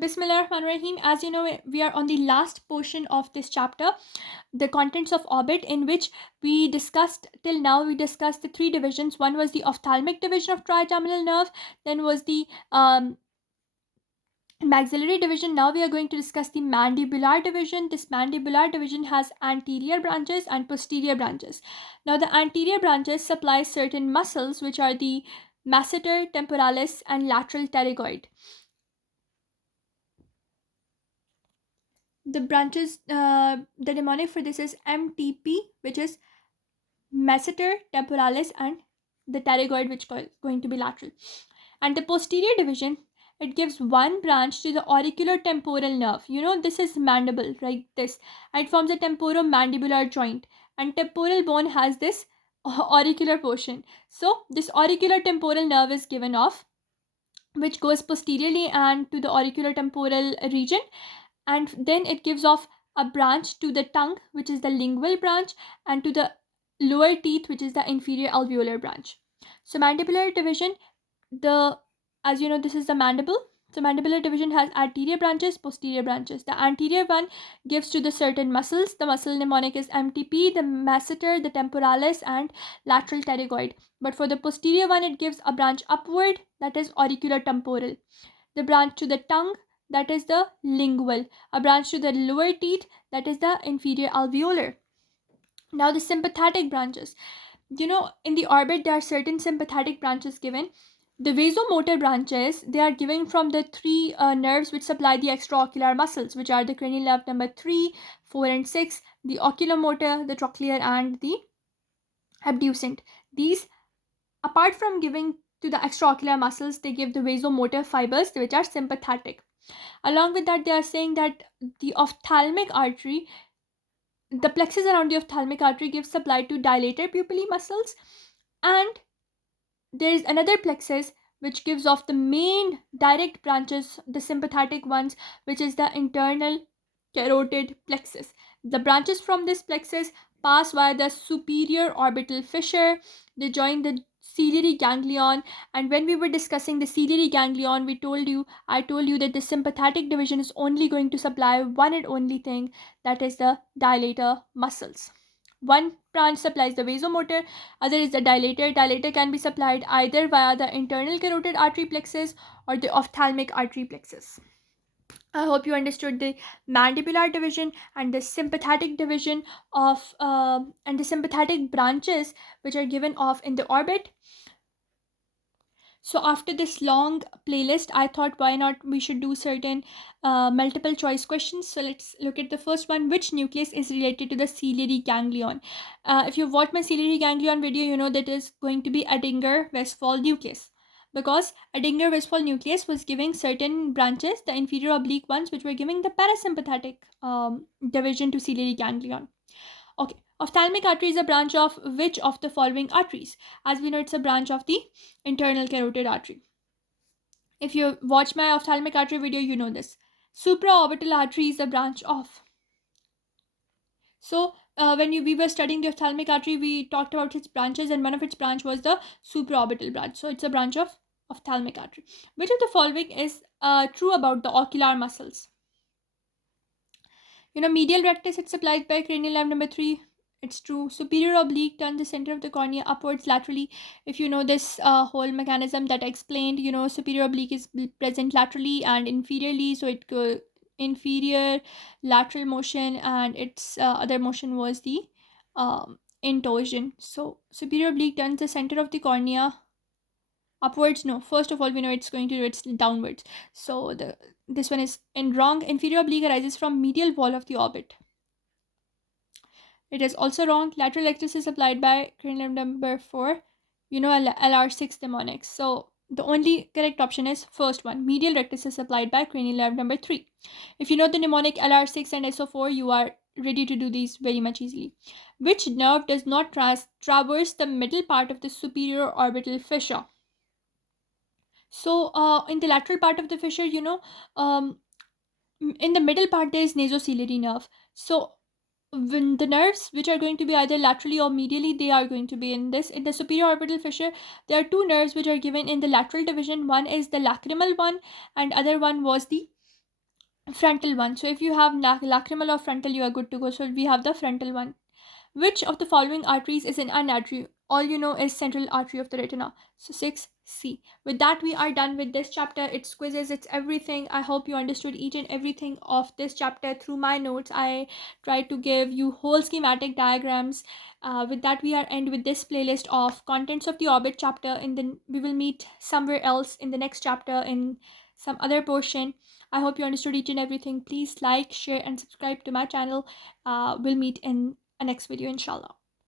Bismillahirrahmanirrahim. As you know, we are on the last portion of this chapter, the contents of orbit, in which we discussed till now. We discussed the three divisions. One was the ophthalmic division of trigeminal nerve, then was the maxillary division. Now we are going to discuss the mandibular division. This mandibular division has anterior branches and posterior branches. Now the anterior branches supply certain muscles, which are the masseter, temporalis, and lateral pterygoid. The branches, the mnemonic for this is MTP, which is masseter, temporalis, and the pterygoid, which is going to be lateral. And the posterior division, it gives one branch to the auricular temporal nerve. You know, this is mandible, right? This, and it forms a temporomandibular joint. And temporal bone has this auricular portion. So this auricular temporal nerve is given off, which goes posteriorly and to the auricular temporal region, and then it gives off a branch to the tongue, which is the lingual branch, and to the lower teeth, which is the inferior alveolar branch. So mandibular division, the as you know, this is the mandible. So mandibular division has anterior branches, posterior branches. The anterior one gives to the certain muscles. The muscle mnemonic is MTP, the masseter, the temporalis, and lateral pterygoid. But for the posterior one, it gives a branch upward, that is auricular temporal. The branch to the tongue, that is the lingual. A branch to the lower teeth, that is the inferior alveolar. Now the sympathetic branches. You know, in the orbit there are certain sympathetic branches given. The vasomotor branches, they are given from the three nerves which supply the extraocular muscles, which are the cranial nerve number 3, 4, and 6, the oculomotor, the trochlear, and the abducent. These, apart from giving to the extraocular muscles, they give the vasomotor fibers, which are sympathetic. Along with that, they are saying that the ophthalmic artery, the plexus around the ophthalmic artery, gives supply to dilator pupillae muscles, and there is another plexus which gives off the main direct branches, the sympathetic ones, which is the internal carotid plexus. The branches from this plexus pass via the superior orbital fissure. They join the ciliary ganglion, and when we were discussing the ciliary ganglion, I told you that the sympathetic division is only going to supply one and only thing, that is the dilator muscles. One branch supplies the vasomotor, other is the dilator. Dilator can be supplied either via the internal carotid artery plexus or the ophthalmic artery plexus. I hope you understood the mandibular division and the sympathetic division of and the sympathetic branches which are given off in the orbit. So after this long playlist, I thought why not we should do certain multiple choice questions. So let's look at the first one. Which nucleus is related to the ciliary ganglion? If you've watched my ciliary ganglion video, you know that is going to be Edinger-Westphal nucleus, because Edinger-Westphal nucleus was giving certain branches, the inferior oblique ones, which were giving the parasympathetic division to ciliary ganglion. Okay, ophthalmic artery is a branch of which of the following arteries? As we know, it's a branch of the internal carotid artery. If you watch my ophthalmic artery video, you know this. Supraorbital artery is a branch of. So when we were studying the ophthalmic artery, we talked about its branches, and one of its branch was the supraorbital branch. So it's a branch of ophthalmic artery. Which of the following is true about the ocular muscles? You know, medial rectus, it's supplied by cranial nerve number 3. It's true. Superior oblique turns the center of the cornea upwards laterally. If you know this whole mechanism that I explained, you know, superior oblique is present laterally and inferiorly. So it go inferior lateral motion, and its other motion was the intorsion. So superior oblique turns the center of the cornea upwards. No, first of all, we know it's going to do its downwards. So this one is in wrong. Inferior oblique arises from medial wall of the orbit. It is also wrong. Lateral rectus is applied by cranial number 4. You know, LR6 mnemonics. So the only correct option is first one. Medial rectus is applied by cranial nerve number 3. If you know the mnemonic LR6 and SO4, you are ready to do these very much easily. Which nerve does not traverse the middle part of the superior orbital fissure? So in the lateral part of the fissure, you know, in the middle part there is nasociliary nerve. So when the nerves which are going to be either laterally or medially, they are going to be in the superior orbital fissure. There are two nerves which are given in the lateral division. One is the lacrimal one, and other one was the frontal one. So if you have lacrimal or frontal, you are good to go. So we have the frontal one. Which of the following arteries is an artery? All you know is central artery of the retina. So 6C. With that, we are done with this chapter. It's quizzes, it's everything. I hope you understood each and everything of this chapter through my notes. I tried to give you whole schematic diagrams. With that, we are end with this playlist of contents of the orbit chapter. And then we will meet somewhere else in the next chapter in some other portion. I hope you understood each and everything. Please like, share, and subscribe to my channel. We'll meet in a next video, inshallah.